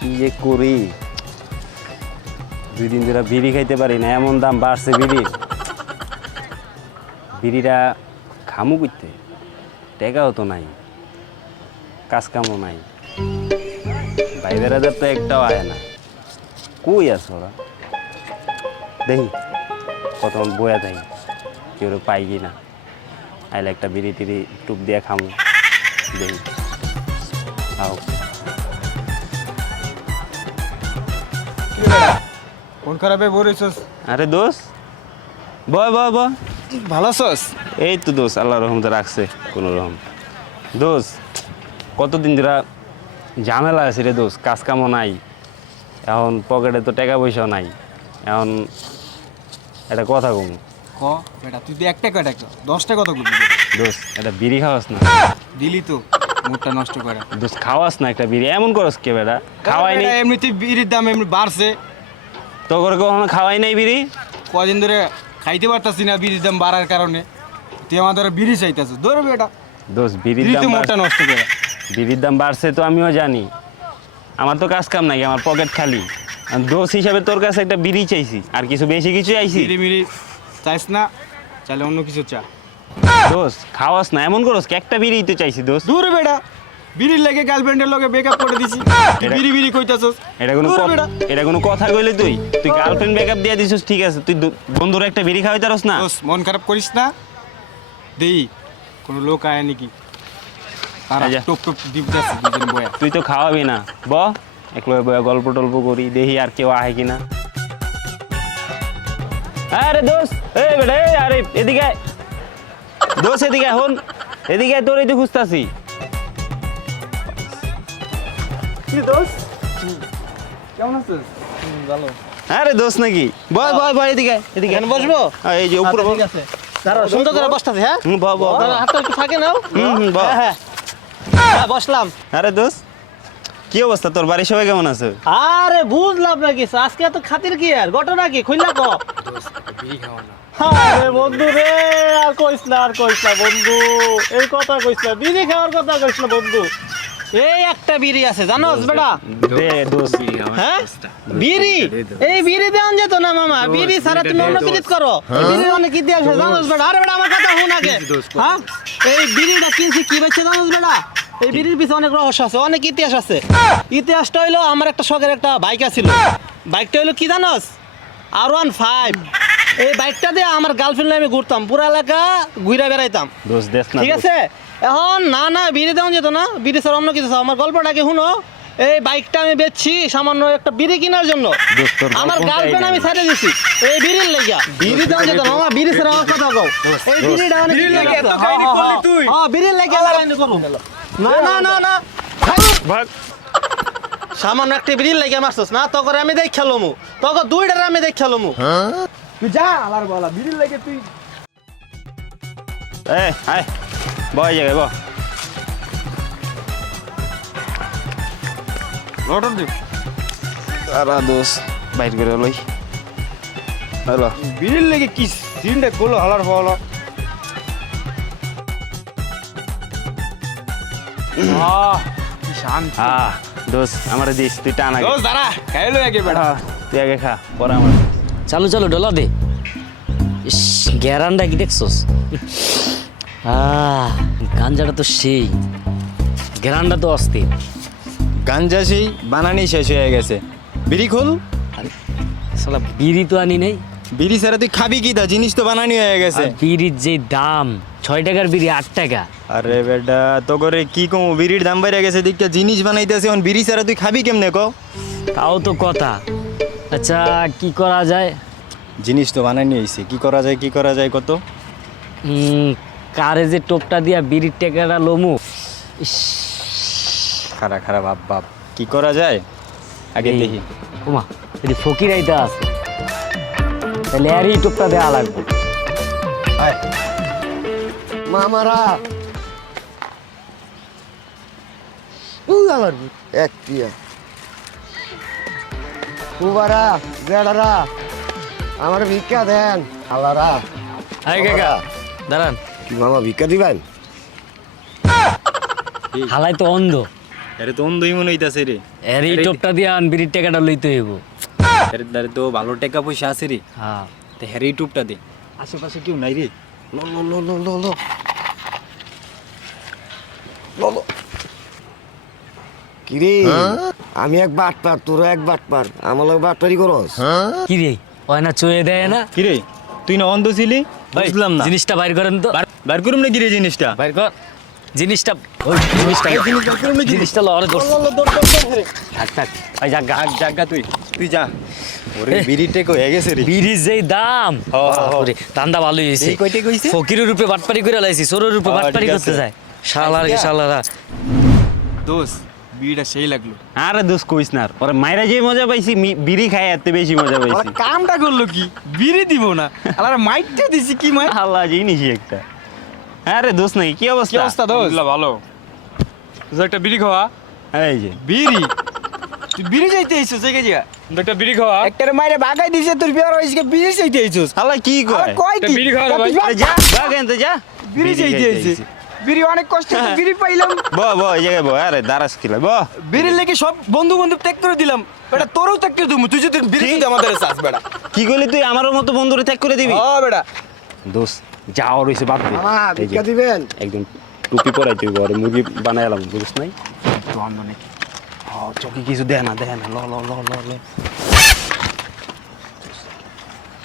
কি যে করি? দুই দিন ধরে বিড়ি খাইতে পারি না, এমন দাম বাড়ছে বিড়ির। বিড়িটা খামু করতে টেকাও তো নাই, কাজ কামও নাই। বাইরের তো একটাও আয় না। কই আছে ওরা? দেখি কত বয়া থাকি কেউ পাই কি না। আইলে একটা বিড়ি টিড়ি টুপ দিয়ে খামু দেখি আও কোন খারাপে বলেছস আরে দোষ? বয় বয় বয়। ভালো আছস? এই তো দোষ আল্লাহ রহমতে রাখছে কোনো রকম। দোষ কতদিন ধরে ঝামেলা আছে রে দোষ কাজ কামও নাই। এখন পকেটে তো টাকা পয়সাও নাই। এখন একটা কথা কম। ক? বেটা তুই তো একটা কাটা দশটা কত করবি? দোষ একটা বিড়ি খাওয়াস না। দিলি তো। মুডটা নষ্ট করে। দোষ খাওয়াস না একটা বিড়ি এমন করস কে বেটা? খাওয়াই নাই। এমনিতে বিড়ির দাম এমনি বাড়ছে। তো করে কখনো খাওয়াই নাই বিড়ি কদিন ধরে খাইতে পারতাছি না বিড়ির দাম বাড়ার কারণে। তুই আমার ধরে বিড়ি চাইতেছিস। ধরো বেটা। দোষ বিড়ির দাম তো মুডটা নষ্ট করে। বিড়ির দাম বাড়ছে তো আমিও জানি। আমার তো কাজ কাম নাই আমার পকেট খালি। দোষ হিসাবে তোর কাছে একটা বিড়ি চাইছি। আর কিছু বেশি কিছু চাইছি? বিড়ি মিড়ি চাইস না চাইলে অন্য কিছু চা। দোষ খাওয়াস না এমন করস কি একটা বিড়ি তো চাইছি দোষ দূর বেটা বিড়ির লেগে গার্লফ্রেন্ডের লগে ব্রেকআপ করে দিছি। বিড়ি বিড়ি কইতাছস। এটা কোনো এটা কোনো কথা কইলে তুই? তুই গার্লফ্রেন্ড ব্যাকআপ দিয়ে দিছিস ঠিক আছে। তুই বন্ধুর একটা বিড়ি খাওয়াই তারস না? দোস মন খারাপ করিস না। দেই কোনো লোক আয় নাকি। টপ টপ দিবতাছে দুজন বয়া। তুই তো খাওয়াবি না। ব একলো বয়া গল্প টল্প করি দেখি আর কেউ আহে কিনা। আরে দোষ এই বেটা এই আরে এদিকে। দোষ এদিকে হন এদিকে তোর এই তো খুঁজতাছি। কি দোস কেমন আছিস? ভালো। আরে দোষ নাকি? বয় বয় বয় এদিকে এদিকে। বসবো? এই যে উপরে বয়। দাঁড়াও সুন্দর করে বসতেছি হ্যাঁ? হুম, বয়। হাতটা একটু ফাঁকে নাও। হুম, হুম। হ্যাঁ হ্যাঁ। বসলাম। আরে দোষ কি অবস্থা তোর? বাড়ির সবাই কেমন আছে? আরে বুঝলাম না কিছু। আজকে এত খাতির কি আর? ঘটনা কি? খুললা ক। আরে বন্ধু রে আর কইস না আর কইস না বন্ধু। এই কথা কইস না বিড়ি খাওয়ার কথা কইস না বন্ধু। এই একটা বিড়ি আছে জানোস বেটা? হ্যাঁ? বিড়ি? এই বিড়ি দেওয়ান যেত না মামা বিড়ি ছাড়া তুমি অন্য কিছু করো। এই অনেক ইতিহাস আছে জানোস বেটা? আরে বেটা আমার কথা শুন আগে। হ্যাঁ? এই বিড়িটা কিনছি কি বেচছে জানোস বেটা? এই বিড়ির পিছনে অনেক রহস্য আছে অনেক ইতিহাস আছে। ইতিহাসটা হইল আমার একটা শখের একটা বাইক আছিল। বাইকটা হইল কি জানোস? আর ওয়ান ফাইভ এই বাইকটা দিয়ে আমার গার্লফ্রেন্ড আমি ঘুরতাম। পুরো এলাকা ঘুরে বেড়াইতাম। ঠিক আছে? এখন না না বিড়ি দেওয়া যেত না। বিড়ি ছাড়া অন্য কিছু। আমার গল্পটাকে শুনো? এই বাইকটা আমি বেচছি সামান্য একটা বিড়ি কেনার জন্য। আমার গার্লফ্রেন্ড আমি। ছেড়ে দিছি। এই বিড়ির লেগা বিড়ি দেওয়া যেত না আমার বিড়ি ছাড়া আমার কথা কও। এই বিড়িটা বিড়ির ইতিহাস লেগে এত হ্যাঁ, কাহিনী হ্যাঁ, করলি হ্যাঁ। তুই? হ্যাঁ বিড়ির লেগে এত কাহিনী করুন। না না না না। ভাগ। সামান্য একটা বিড়ির লেগে মারছস না? তখন আমি দেখ খেলমু। তখন দুইটার আমি দেখ খেলমু। তুই যা আলার বলা বিড়ির লেগে তুই এ আয়। বয় জায়গায় ব লটন দে। তারা দোষ বাইর করে লই। হ্যালো। বিড়ির লেগে কি সিনটা করল হালার বলা আহ। কি শান্তি। দোষ আমার দিস তুই টানা আগে। দোস দাঁড়া খাইলো আগে বেটা। হ্যাঁ, তুই আগে খা পরে আমার চালু চালু ডলা দে। ইস গ্যারান্ডা কি দেখছস? আহ গাঞ্জাটা তো সেই। গ্যারান্ডা তো অস্থির। গাঞ্জা সেই বানানি শেষ হয়ে গেছে। বিড়ি খোল। আরে সালা বিড়ি তো আনি নাই। বিড়ি ছাড়া তুই খাবি কি তা? জিনিস তো বানানি হয়ে গেছে। আর বিড়ির যে দাম ছয় টাকার বিড়ি আট টাকা। আরে বেটা তো করে কি কম? বিড়ির দাম বাইরে গেছে দিকটা জিনিস বানাইতেছে এখন বিড়ি ছাড়া তুই খাবি কেমনে কো? তাও তো কথা। আচ্ছা কি করা যায়? জিনিস তো বানানি হয়েছে কি করা যায় কি করা যায় কত? উম, কারে যে টোপটা দিয়া বিড়ির টেকাটা লমু? ইস। খারা খারা বাপ বাপ। কি করা যায়? আগে দেখি। ওমা যদি ফকির আইতা আছে। তাহলে আরই টোপটা দেওয়া লাগবে। মামারা! আমার এক টিয়া। কুবারা বেড়ারা আমার ভিক্ষা দেন আল্লাহরা আরে কাকা দাঁড়ান। কি মামা ভিক্ষা দিবেন? হালাই তো অন্ধ। আরে তো অন্ধই মনে হইতাছে রে। এর এই টোপটা দিয়ে আন বিড়ির টাকাটা লইতে হইব। আরে দারে তো ভালো টাকা পয়সা আছে রে। হ্যাঁ। তো হ্যারে টুপটা দে। আশেপাশে কেউ নাই রে। লো লো লো লো লো লো। লো লো। কিরে? আমি এক বাট পার তোরা এক বাট পার। আমার লোক বাটপারি করস। কি রে? ওই না চয়ে দেয় না? কি রে? তুই না অন্ধ ছিলি? বুঝলাম না। জিনিসটা বাইর করেন তো। বার করুম না কি রে জিনিসটা? বাইর কর। জিনিসটা ওই জিনিসটা জিনিসটা লড়ে ধর থাক থাক। ওই জাগ জাগা তুই। তুই যা। ওরে বিড়ি টেক হয়ে গেছে রে। বিড়ির যেই দাম। হ, হ, হ। বাপরে, দান্দা ভালোই হয়েছে। এই কয়টা কইছে? ফকিরের রূপে বাটপারি করে লাইছি সোরের রূপে হ্যাঁ, বাটপারি করতে যায়। শালার কি শালারা। দোষ বিড়িটা সেই লাগল। আরে দোষ কইস না আর। ওরে মাইরা যে মজা পাইছি বিড়ি খাই এত বেশি মজা পাইছি। কামটা করল কি? বিড়ি দিব না। আর মাইটটা দিছি কি মাই? আল্লাহ জিনিসই একটা। আরে দোষ নাই কি কি অবস্থা অবস্থা দোষ ভালো। তুই একটা বিড়ি খাওয়া। এই যে। বিড়ি? তুই বিড়ি চাইতে আইছিস এই গেছিয়া একটা বিড়ি খাওয়া। একটারে মাইরে বাগাই দিছে তোর বিয়ার হইছে বিড়ি চাইতে আইছিস আল্লাহ কি কয়? কয় কি? বিড়ি খাওয়া ভাই। যা। যা কেন যা। বিড়ি চাইতে খাইতে আইছে আইছি। বিড়ি অনেক কষ্ট বিড়ি পাইলাম। ব ব এই জায়গায় ব আরে দারাস কিলা ব বিড়ির লেগে সব বন্ধু বন্ধু ত্যাগ করে দিলাম। বেটা তোরও ত্যাগ করে দিমু তুই যদি বিড়ি? দিতে আমাদের চাস বেটা। কি করলি তুই? আমার মতো বন্ধুরে ত্যাগ করে দিবি? হ্যাঁ বেটা। দোষ যাও রইছে বাদ দে। ভিক্ষা দিবেন? একদম টুপি পরাই তুই ঘরে মুরগি বানাই এলাম বুঝছ নাই? নেই ও চকি কিছু দে না দে না ল ল ল ল ল।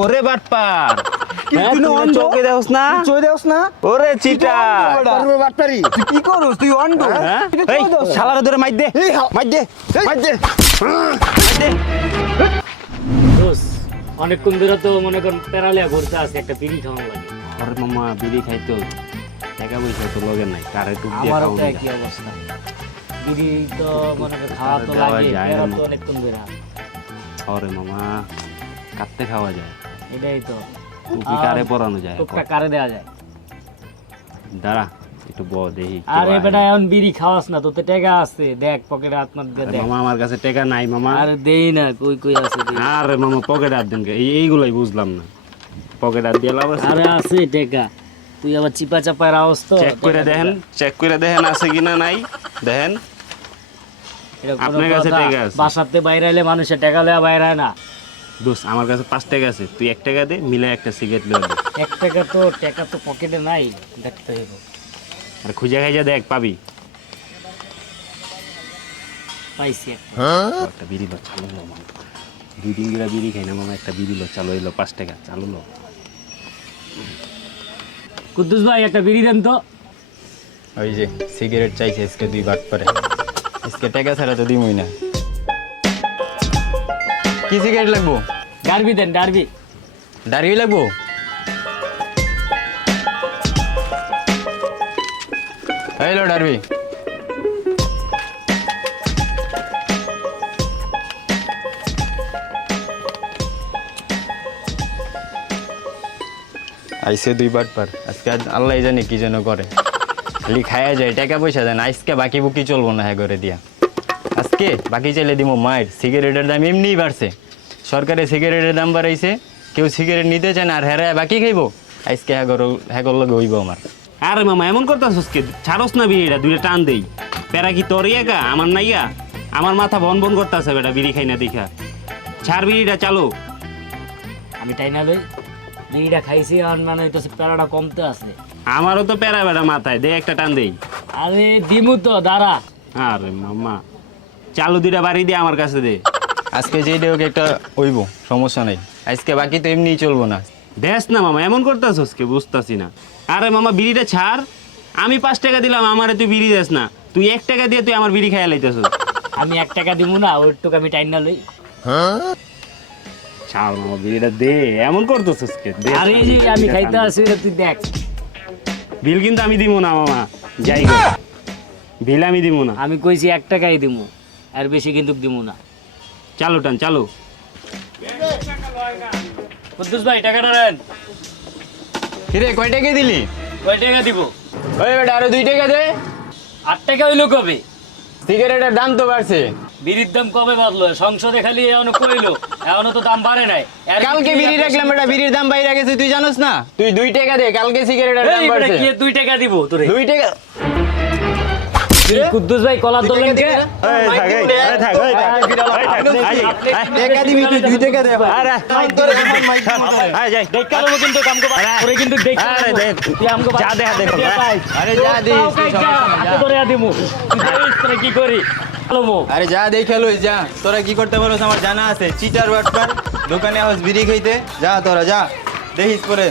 ওরে বাটপার! হ্যাঁ, তুই না তুই না? অন্ধ? চোখে দেওস না? চই দেওস না ওরে চিটা বেটা। বাটপারি তুই কি করস? তুই অন্ধ? হ্যাঁ? এই চই দেওস না। শালারে ধরে মাইর দে। মাইর দে মাইর দে মাইর দে। অনেকক্ষণ ধরে তো মনে করেন প্যারালিয়া ঘুরতে আছে একটা বিড়ি খাওয়ানো লাগে। আরে মামা বিড়ি খাইতে টাকা পয়সা তো লগে নাই কারে টুক দিয়ে খাওয়া একই অবস্থা। বিড়ি তো মনে করেন খাওয়া তো লাগে প্যারা তো অনেকক্ষণ ধরে আরে মামা কাটতে খাওয়া যায়। এটাই তো। টুপি কারে পরানো যায়? টুকটা কারে দেওয়া যায়? দাঁড়া একটু ব দেখি আরে বেটা এখন বিড়ি খাওয়াস না তোতে টাকা আছে। দেখ পকেটে হাত দেখ। মামা আমার কাছে টাকা নাই মামা। আরে দেই না কই কই আছে আরে মামা পকেট হাত দেন এই এইগুলাই বুঝলাম না। পকেট হাত দিয়ে লাভ আছে? আরে আছে টাকা। তুই আবার চিপা চাপায় রাওস তো চেক করে দেখেন চেক করে দেখেন আছে কিনা নাই। দেখেন। আপনার কাছে? টাকা আছে। বাসাতে বাইরে এলে মানুষের টাকা লয়া বাইরে না। দোষ আমার কাছে পাঁচ টাকা আছে। তুই এক টাকা দে মিলে একটা সিগারেট লিয়ে দে এক টাকা তো টাকা তো পকেটে নাই দেখতে হইব। আর খুঁজে খাইজা দেখ পাবি। পাইছি একটা। একটা বিড়ি লো চালু লো মামা। দুই দিন গিরা বিড়ি খাই না মামা একটা বিড়ি লো চালু এলো পাঁচ টাকা চালু লো। কুদ্দুস ভাই একটা বিড়ি দেন তো। ওই যে সিগারেট চাইছে আজকে দুই বাট পরে আজকে টাকা ছাড়া তো দিমই না। কি সিগারেট লাগবো? ডারবি দেন ডারবি দাঁড়িয়ে লাগবো? হ্যালো ডারবি আইসে দুই বার পার। আজকে আল্লাহ জানে কি যেন করে। খালি খায়া যায় টাকা পয়সা দেন আজকে বাকি বুকি চলবো না হ্যাঁ করে দিয়া। আজকে বাকি চাইলে দিব মায়ের। সিগারেটের দাম এমনিই বাড়ছে। সরকারে সিগারেটের দাম বাড়াইছে। কেউ সিগারেট নিতে চায় না আর হেরায় বাকি খাইবো। আজকে হ্যাঁ হ্যাঁ লগে হইব আমার। আরে মামা এমন করতাছস কে? ছাড়স না বিড়িটা দুইটা টান দেই। প্যারা কি তোর ইয়া আমার নাইয়া আমার মাথা বন বন করতেছে বেটা বিড়ি খাই না দেখা। ছাড় বিড়িটা চালু। আমি তাই না লই বিড়িটা খাইছি আর মানে হইতেছে প্যারাটা কমতে আছে। আমারও তো প্যারা বেটা মাথায় দে একটা টান দেই। আরে দিমু তো দাঁড়া। আরে মামা। চালু দুইটা বাড়ি দিয়ে আমার কাছে দে। আজকে যেই হোক একটা হইব সমস্যা নাই। আজকে বাকি তো এমনিই চলবো না। দেশ না মামা এমন করতেছস কে বুঝতাছি না। আরে মামা বিড়িটা ছাড়। আমি পাঁচ টাকা দিলাম আমারে তুই বিড়ি দেস না। তুই এক টাকা দিয়ে তুই আমার বিড়ি খাইয়া লাইতেছস। আমি এক টাকা দিমু না ওইটুকু আমি টাইম না লই। ছাড় মামা বিড়িটা দে। এমন করতেছস কে দে। আরে এই যে আমি খাইতে আসি এটা তুই দেখ। বিল কিন্তু আমি দিব না মামা যাই। বিল আমি দিব না। আমি কইছি এক টাকাই দিমু। আর বেশি কিন্তু দিমু না। চালু টান চালু। কুদ্দুস ভাই টাকাটা নেন কিরে কয় টাকা দিলি? কয় টাকা দিব? ওই বেটা আরও দুই টাকা দে। আট টাকা হইল কবে? সিগারেটের দাম তো বাড়ছে। বিড়ির দাম কবে বাড়লো? সংসদে খালি এখনও কইলো এখনও তো দাম বাড়ে নাই। কালকে বিড়ি রাখলাম বেটা বিড়ির দাম বাইরে গেছে তুই জানোস না? তুই দুই টাকা দে কালকে সিগারেটের দাম বাড়ছে। কি দুই টাকা দিব তোরে? দুই টাকা কুদ্দুস ভাই কলার ধরলেন কে? আরে দেখ, তুই আমগো যা দেখা যা তোরা কি করি? আরে যা দেখে লইস যা। তোরা কি করতে পারোস আমার জানা আছে। চিটার বাটপার দোকানে আওয়াজ বিড়ি খাইতে। যা তোরা যা। দেখিস পরে।